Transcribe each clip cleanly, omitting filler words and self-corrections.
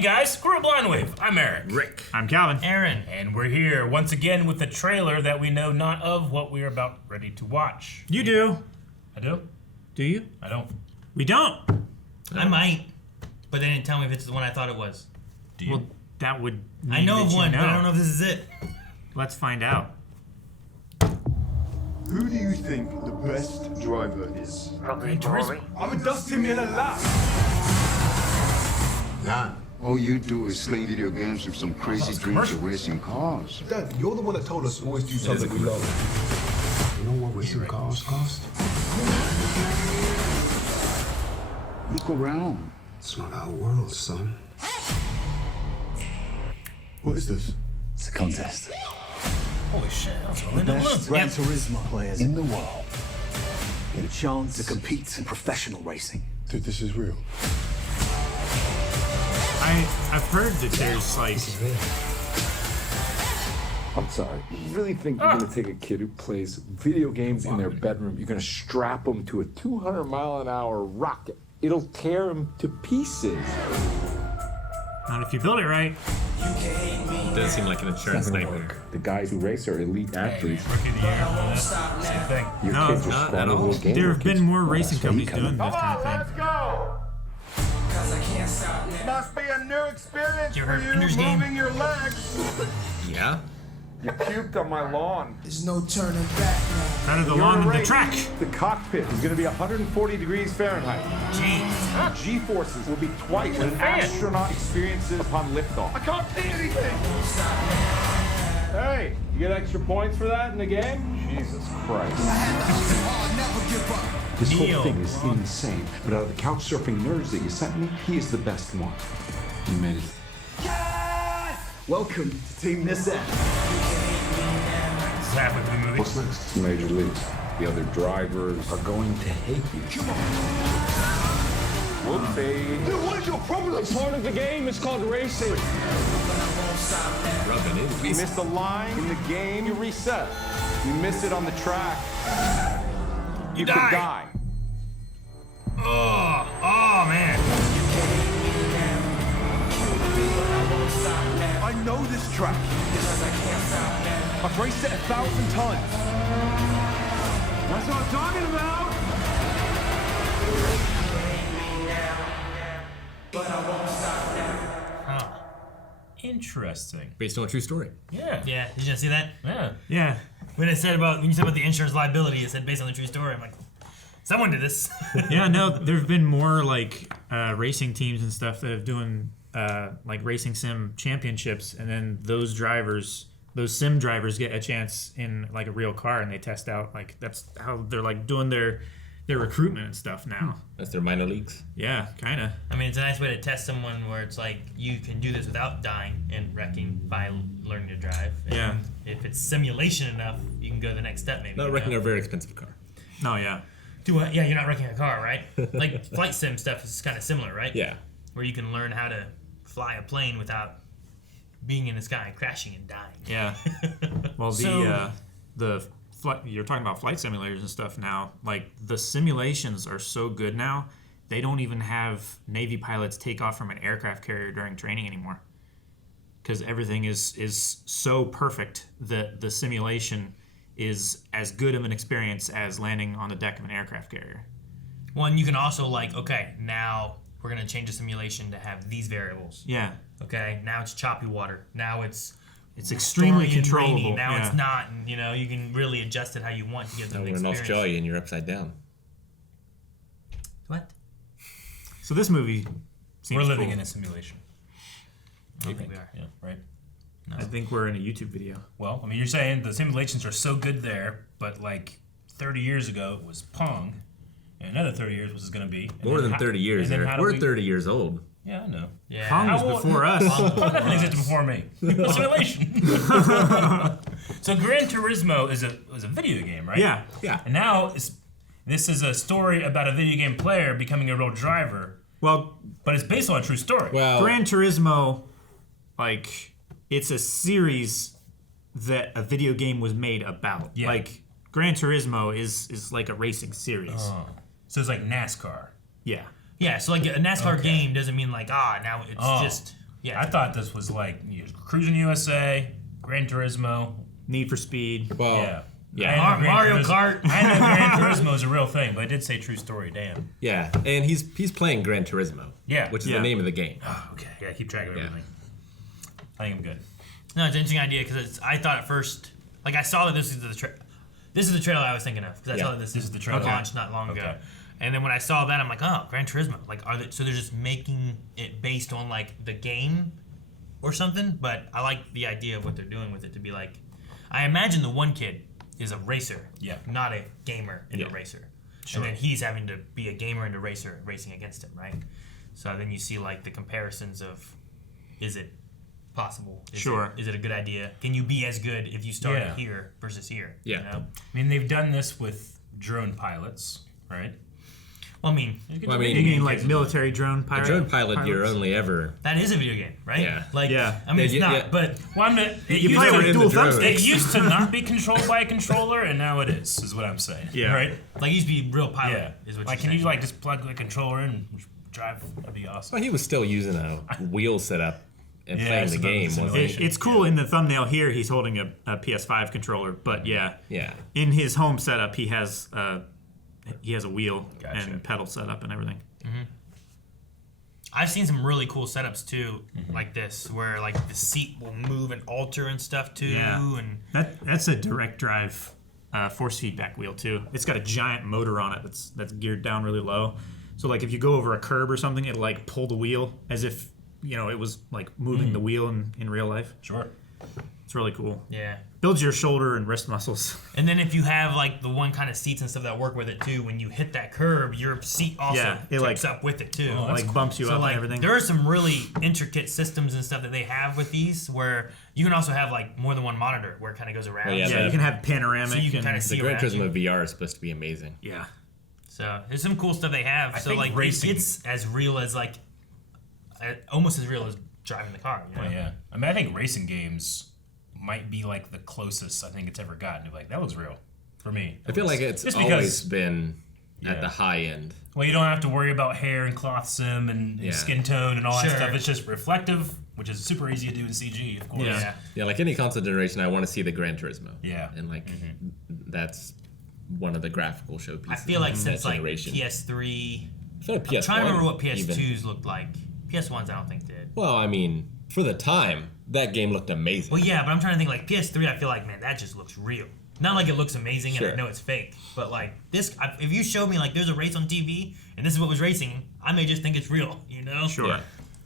Hey guys, Screw a Blind Wave. I'm Eric. Rick. I'm Calvin. Aaron. And we're here once again with a trailer that we know not of what we're about ready to watch. You do. I do? Do you? I don't. We don't. I might, but they didn't tell me if it's the one I thought it was. Do you? Well, that would mean I know that of you one, know. but I don't know if this is it. Let's find out. Who do you think the best driver is? Gran Turismo. I'm a dust him in a lap. Dad, all you do is slay video games with some crazy dreams of racing cars. Dad, you're the one that told us to always do something we love. You know what racing cars cost? Look around. It's not our world, son. What is this? It's a contest. Holy shit, that's The best Gran Turismo players In the world. get a chance to compete in professional racing. Dude, this is real. I've heard that there's like I'm sorry. You really think you're gonna take a kid who plays video games in their bedroom, you're gonna strap him to a 200-mile-an-hour rocket? It'll tear him to pieces. not if you build it right. It does seem like an insurance It's not gonna nightmare. work. The guys who race are elite athletes. Rookie of the year. Same thing. Your No, kids are not small at all. little gamer There have kids. been more Well, racing that's where you companies come in. doing this kind of thing. go! Must be a new experience You for heard you Ender's Game? moving your legs. Yeah? You puked on my lawn. There's no turning back now. Out of the You're lawn in a and the race. track. The cockpit is gonna be 140 degrees Fahrenheit. Jeez. G-forces will be twice what an astronaut experiences upon liftoff. I can't see anything. Hey, you get extra points for that in the game? Jesus Christ. This Neil. whole thing is insane. But out of the couch surfing nerds that you sent me, he is the best one. You made it. Welcome to Team Nissan. This is halfway through the movie. What's next? Major leagues. The other drivers Are going to hate you. Whoopsie. Dude, what is your problem? Part of the game is called racing. Rubbing it. You missed a line in the game, you reset. You miss it on the track, you could die. die. Oh man. I know this track. I've raced it 1,000 times. That's what I'm talking about. Huh. Interesting. Based on a true story. Yeah. Yeah, did you see that? Yeah. Yeah. When you said about the insurance liability, it said based on the true story. I'm like, someone did this. Yeah, no, there've been more like racing teams and stuff that have doing like racing sim championships, and then those sim drivers get a chance in like a real car, and they test out like that's how they're like doing their recruitment and stuff now. That's their minor leagues. Yeah, kind of. I mean, it's a nice way to test someone where it's like you can do this without dying and wrecking by learning to drive. And Yeah. if it's simulation enough, you can go to the next step maybe. Not you wrecking know? a very expensive car. No, yeah. Do what? Yeah, you're not wrecking a car, right? Like flight sim stuff is kind of similar, right? Yeah. Where you can learn how to fly a plane without being in the sky, crashing and dying. Yeah. Well, So- you're talking about flight simulators and stuff now. Like the simulations are so good now, they don't even have Navy pilots take off from an aircraft carrier during training anymore, because everything is so perfect that the simulation is as good of an experience as landing on the deck of an aircraft carrier. Well, and you can also like, okay, now we're gonna change the simulation to have these variables. Yeah, Okay, now it's choppy water. Now it's extremely stormy and controllable. rainy. Now yeah. it's not, and you can really adjust it how you want to give Now them the we're in experience. Australia and you're upside down. What? So this movie seems We're living cool. in a simulation. I don't think we are. Yeah, right. I think we're in a YouTube video. Well, I mean, you're saying the simulations are so good there, but like 30 years ago it was Pong, and another 30 years was going to be. And More then than how- 30 years, and then Eric. how do We're we- 30 years old. Yeah, I know. Yeah. Pong was How old- before us. Nothing existed before me. A simulation. So Gran Turismo is a video game, right? Yeah. Yeah. And now this is a story about a video game player becoming a real driver, Well, but it's based on a true story. Well, Gran Turismo, like, it's a series that a video game was made about. Yeah. Like, Gran Turismo is like a racing series. So it's like NASCAR. Yeah. Yeah, so like a NASCAR game doesn't mean like, now it's just Yeah. I thought this was like Cruising USA, Gran Turismo. Need for Speed. Well, Yeah. yeah. I know Mario Gran Kart. I know Gran Turismo is a real thing, but it did say true story. Damn. Yeah, and he's playing Gran Turismo. Yeah. Which is Yeah. the name of the game. Oh, okay. Yeah, keep track of Yeah. everything. I think I'm good. No, it's an interesting idea because I thought at first, like I saw that this is the trailer I was thinking of because I Yeah, saw that this is the trailer. launched not long ago. And then when I saw that, I'm like, oh, Gran Turismo. Like, so they're just making it based on like the game or something. But I like the idea of what they're doing with it to be like, I imagine the one kid is a racer, Yeah. not a gamer and a Yeah. racer. Sure. And then he's having to be a gamer and a racer racing against him, right? So then you see like the comparisons of, is it possible? Sure. Is it a good idea? Can you be as good if you started Yeah. here versus here? Yeah. You know? I mean, they've done this with drone pilots, right? Well, I mean, Well, I mean, You mean like military drone a pilot? drone pilot, you're pilots? only ever. that is a video game, right? Yeah. Like, Yeah. I mean, it's Yeah, not, yeah. but Well, I'm not, it You used play to- with in the dual drone. It thumbsticks. used to not be controlled by a controller, and now it is what I'm saying. Yeah. Right? like, it used to be real pilot. Yeah. Is what Like, you're can saying. you like just plug the controller in and drive? That'd be awesome. Well, he was still using a wheel setup and Yeah, playing it's the about the game, wasn't he? simulation. It's cool in the thumbnail here. He's holding a PS5 controller, but yeah, Yeah. in his home setup, he has a wheel Gotcha. and pedal setup and everything. I've seen some really cool setups too, like this, where like the seat will move and alter and stuff too, Yeah. and That's a direct drive force feedback wheel too. It's got a giant motor on it that's geared down really low. So like if you go over a curb or something, it'll like pull the wheel as if it was like moving the wheel in real life. Sure. It's really cool. yeah. Builds your shoulder and wrist muscles. And then if you have like the one kind of seats and stuff that work with it too, when you hit that curb, your seat also Yeah, it, tips like- up with it too. Like bumps you So up like, and everything. there are some really intricate systems and stuff that they have with these, where you can also have like more than one monitor where it kind of goes around. Oh, yeah, Yeah, you can have panoramic. So you can and- kinda The see Gran around you. Turismo VR is supposed to be amazing. Yeah. So there's some cool stuff they have. I so think like racing- it's as real as like, almost as real as driving the car. You know? Oh, yeah. I mean, I think racing games might be like the closest I think it's ever gotten to like that was real for me. I feel like it's Just always been Yeah. at the high end. Well, you don't have to worry about hair and cloth sim and Yeah. skin tone and all Sure. that stuff. It's just reflective, which is super easy to do in CG, of course. Yeah. Yeah, like any console generation, I want to see the Gran Turismo. Yeah. And like that's one of the graphical I showpieces. feel like of since that like generation. PS3, I feel like PS1 I'm trying to remember what even. PS2s looked like. PS1s I don't think did. Well, I mean, for the time, that game looked amazing. Well, yeah, but I'm trying to think like PS3. I feel like man, that just looks real. Not like it looks amazing and I Sure. know it's fake, but like this, if you showed me like there's a race on TV and this is what was racing, I may just think it's real. You know? Sure. Yeah.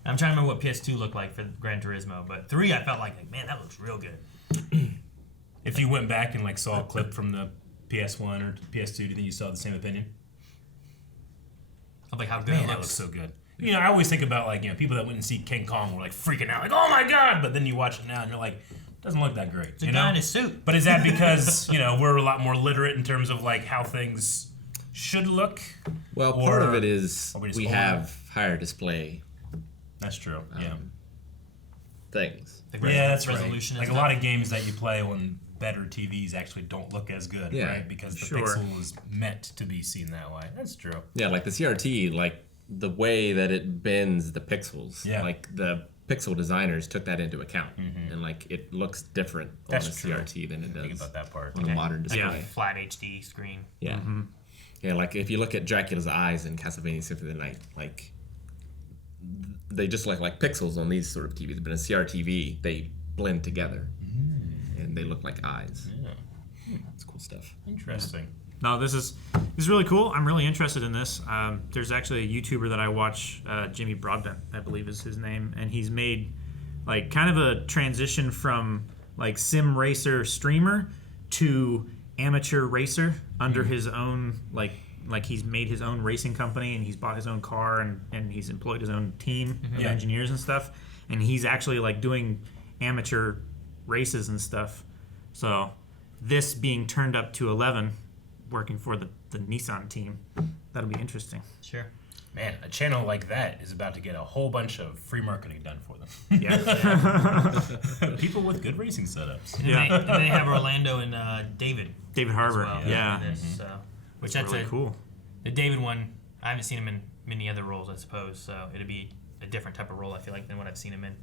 I'm trying to remember what PS2 looked like for Gran Turismo, but 3 I felt like man, that looks real good. If you went back and like saw a clip from the PS1 or PS2, do you think you still have the same opinion? I'm like how good Man, it that looks. looks so good. You know, I always think about like people that went and see King Kong were like freaking out, like oh my god, but then you watch it now and you're like, doesn't look that great. It's a you guy know? in his suit. But is that because we're a lot more literate in terms of like how things should look? Well, part Or of it is are we just we older? have higher display That's true. Yeah. things. The Yeah, that's resolution. right. and Like a lot stuff. of games that you play on better TVs actually don't look as good, Yeah, right? Because the sure. pixel is meant to be seen that way. That's true. Yeah, like the CRT, like the way that it bends the pixels. Yeah. Like the pixel designers took that into account, and like it looks different That's on a true. CRT than it Think does about that part. on a modern display. Yeah. flat HD screen. Yeah. Yeah, like if you look at Dracula's eyes in Castlevania Symphony of the Night, like they just look like pixels on these sort of TVs, but in CRTV they blend together and they look like eyes. Yeah. It's cool stuff. Interesting. No, this is really cool. I'm really interested in this. There's actually a YouTuber that I watch, Jimmy Broadbent, I believe is his name, and he's made like kind of a transition from like sim racer streamer to amateur racer under his own like he's made his own racing company and he's bought his own car and he's employed his own team of Yeah. engineers and stuff, and he's actually like doing amateur races and stuff. So this being turned up to 11, working for the Nissan team, that'll be interesting. Sure. Man, a channel like that is about to get a whole bunch of free marketing done for them. Yeah. People with good racing setups. And Yeah. then they have Orlando and David. David as Harbour, well yeah. in this, which that's Really cool. The David one, I haven't seen him in many other roles, I suppose. So it'd be a different type of role, I feel like, than what I've seen him in.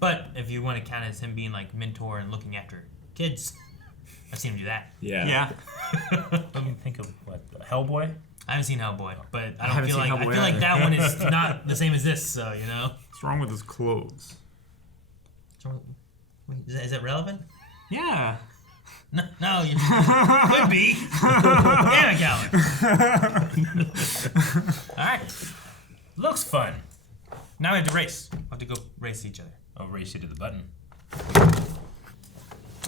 But if you want to count as him being like mentor and looking after kids, I've seen him do that. Yeah. Let me think of what Hellboy. I haven't seen Hellboy, but I haven't feel seen like Hellboy like that one is not the same as this. So you know. What's wrong with his clothes? So, wait, is that relevant? Yeah. No, you could be. Damn it, Calvin. All right. Looks fun. Now we have to race. We have to go race each other. I'll race you to the button.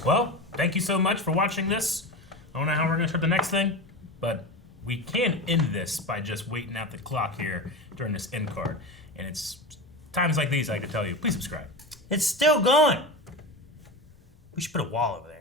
Well, thank you so much for watching this. I don't know how we're gonna start the next thing, but we can end this by just waiting out the clock here during this end card. And it's times like these I can tell you, please subscribe. It's still going. We should put a wall over there.